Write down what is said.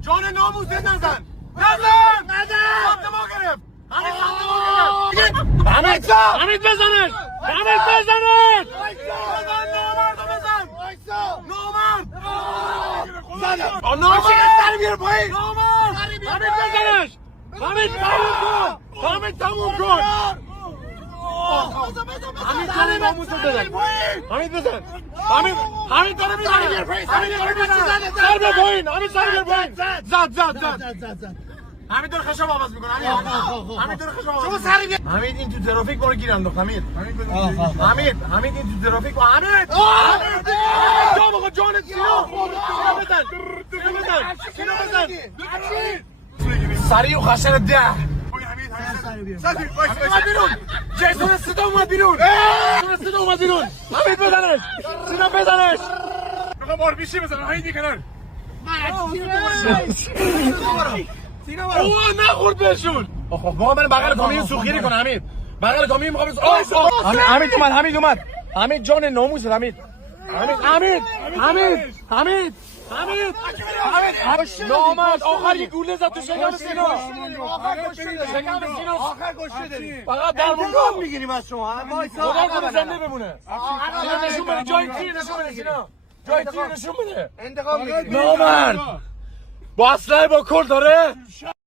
جان ناموسه نزن حمید بزنش حمید تموم کن حمید جان ناموسه بزن حمید بزن حمید داره میزنه سر به پایین حمید سر به پایین زد حمید داره خشم آواز میکنه حمید داره خشم آواز میکنه حمید این تو ترافیک ما رو گیر انداخت حمید این تو ترافیک حمید جام آقا جانت سینو بزن سریع و خشن 10 اومد بیرون جیسون صدا اومد بیرون حمید بزنش سینا بزنش میخوام بار بیشی بزنم حمیدی کنار اوه نخورد بهشون بابا من بغل کامیون سوخگیری کنه حمید بغل کامیون میخوام حمید اومد حمید جان ناموس حمید نامرد آخر یه گوله زد تو شکم سینا آخر گوشه داری فقط درمون کن میگیریم از شما خدا کنه زنده بمونه نشون بده جای تیر نشون بده سینا جای تیر نشون بده انتقام میگیریم نامرد با اسلحه با کل داره